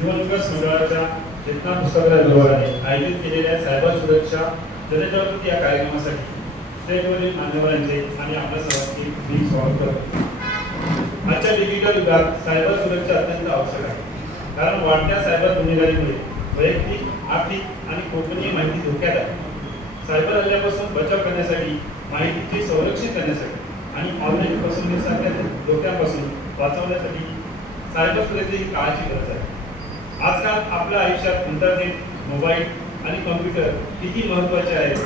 जीवन विकास मंडळाच्या चेतना पुस्तकालय विभागाने आयोजित केलेल्या सायबर सुरक्षा जनजागृती या कार्यक्रमासाठी स्टेजवरील मान्यवरांचे आणि आपल्या सर्वांचे मी स्वागत करतो. आजच्या डिजिटल युगात सायबर सुरक्षा अत्यंत आवश्यक आहे, कारण वाढत्या सायबर गुन्हेगारीमुळे वैयक्तिक, आर्थिक आणि गोपनीय माहिती धोक्यात आहे. सायबर हल्ल्यापासून बचाव करण्यासाठी, माहितीचे संरक्षण करण्यासाठी आणि ऑनलाईन फसवणुकीसारख्या धोक्यांपासून वाचवण्यासाठी सायबर सुरक्षा ही काळाची गरज आहे. आजकाल आपल्या आयुष्यात इंटरनेट, मोबाईल आणि कॉम्प्युटर किती महत्त्वाचे आहेत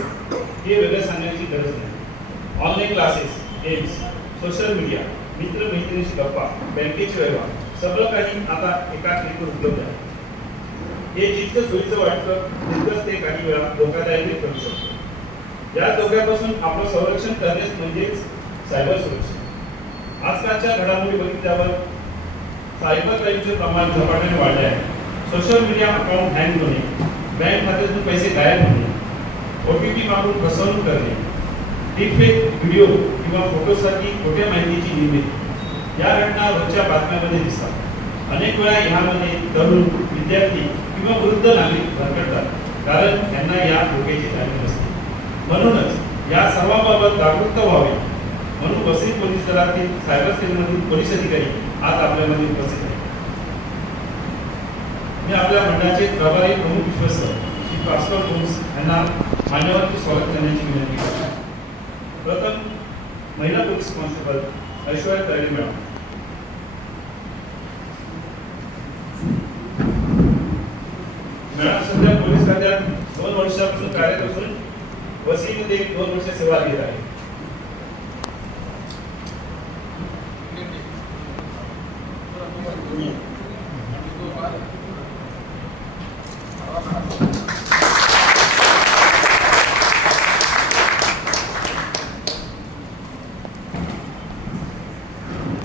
हे वेगळं सांगण्याची गरज नाही. Online classes, games, social media, मित्र मैत्रिणींशी गप्पा, बँकेचे व्यवहार सगळं काही आता एका क्लिकवर उपलब्ध आहे. हे जितकं सोयीचं वाटतं तितकंच ते काही वेळा धोकादायक ठरू शकतं. या धोक्यापासून आपलं संरक्षण करणे म्हणजेच सायबर सुरक्षा. आजकालच्या घडामोडी बघितल्यावर सायबर क्राईमचे प्रमाण झपाट्याने वाढले आहे. सोशल मीडिया अकाउंट हँग होणे, बँक खात्यातून पैसे गायब होणे, OTP मागून फसवणूक करणे, डीपफेक व्हिडिओ किंवा फोटोसाठी खोट्या माहितीची निर्मिती या घटना रोजच्या बातम्यांमध्ये दिसतात. अनेक वेळा यामध्ये तरुण, विद्यार्थी किंवा वृद्ध नागरिक भरकटतात, कारण त्यांना या धोक्याची जाणीव नसते. म्हणूनच या सर्वांबाबत जागरूकता व्हावी म्हणून वसई पोलीस दलातील सायबर सेलमधील पोलीस अधिकारी आज आपल्यामध्ये उपस्थित आहेत. मी आपल्या मंडळाचे प्रभारी प्रमुख विश्वस्त श्री भास्कर गोम्स यांना मान्यवरांचे स्वागत करण्याची विनंती करतो. प्रथम महिला police constable Aishwarya Talere madam. Madam सध्या पोलीस खात्यात 2 वर्षापासून कार्यरत असून वसईमध्ये 2 वर्ष सेवा देत आहे.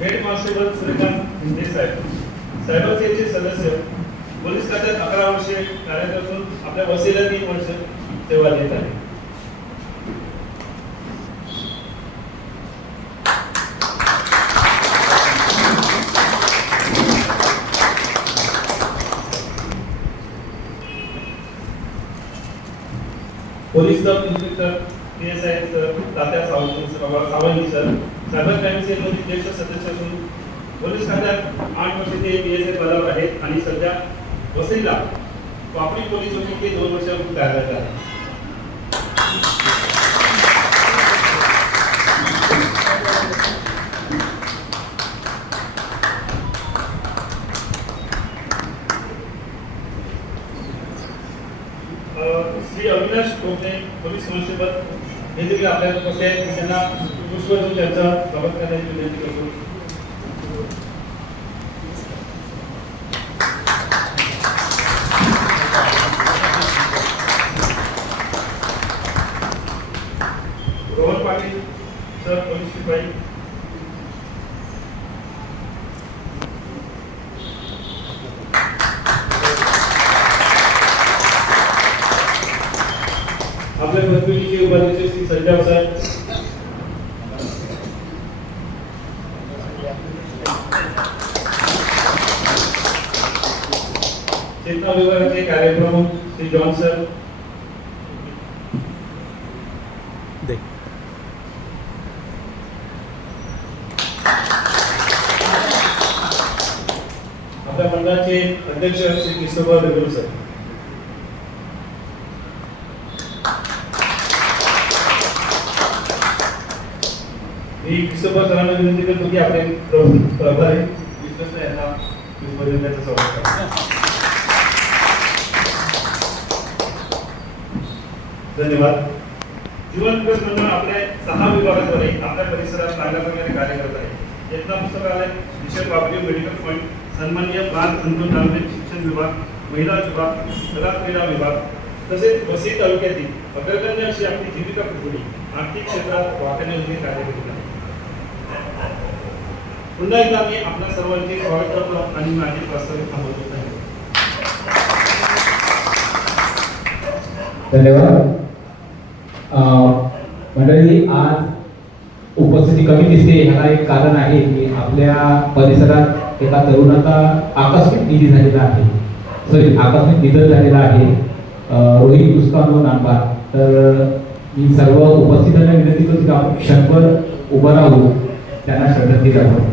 हेड कॉन्स्टेबल सूर्यकांत हिंदे साहेब, सायबर सेलचे सदस्य, पोलीस खात्यात 11 वर्षे कार्यरत असून आपल्या वसईला 3 वर्ष सेवा देत आहे. Police sub inspector PSI sir Tatya Sawant sir cyber crime सेलमधील ज्येष्ठ सदस्य असून पोलीस खात्यात 8 वर्षे ते PSI पदावर आहेत आणि सध्या वसईला वापरी पोलीस चौकी ते 2 वर्षापूर्वी कार्यरत आहे. श्री अविनाश कोकणे पोलीस कॉन्स्टेबल हे देखील आपल्याला कसे आहेत त्यांना पुष्प देऊन त्यांचा स्वागत करण्याची विनंती करतो. रोहन पाटील सर पोलीस शिपाई. आपल्या पदवीचे उपाध्यक्ष श्री संजय साहेब. चेतना विभागाचे कार्यप्रमुख श्री जॉन सर. आपल्या मंडळाचे अध्यक्ष श्री क्रिस्तोफर देगुल सर. मी क्रिस्तोफर सरांना विनंती करतो की आपले प्रभारी विश्वस्त यांना विश्वविद्यालयाचं स्वागत करतो. धन्यवाद. जीवन विकास मंडळ आपल्या 6 विभागाद्वारे आपल्या परिसरात चांगल्या प्रकारे कार्य करत आहे. चेतना पुस्तकालय, शिक्षक वापरी मेडिकल पॉईंट, सन्माननीय प्रांत अंतून नागरिक शिक्षण विभाग, महिला विभाग, कला क्रीडा विभाग तसेच वसई तालुक्यातील अग्रगण्य अशी आपली जीविका कुटुंबी आर्थिक क्षेत्रात वाकण्यामध्ये कार्य करत आहे. पुन्हा एकदा मी आपल्या सर्वांचे स्वागत करतो आणि माझे प्रास्ताविक थांबवतो. धन्यवाद. मंडळी, आज उपस्थिती कमी दिसते ह्याला एक कारण आहे की आपल्या परिसरात एका तरुणाचा आकस्मिक निधी झालेला आहे. सॉरी आकस्मिक निधन झालेलं आहे रोहित मुस्कानो नांबार. तर मी सर्व उपस्थितांना विनंती करतो की आपण क्षणभर उभं राहू त्यांना श्रद्धांजली द्यावं.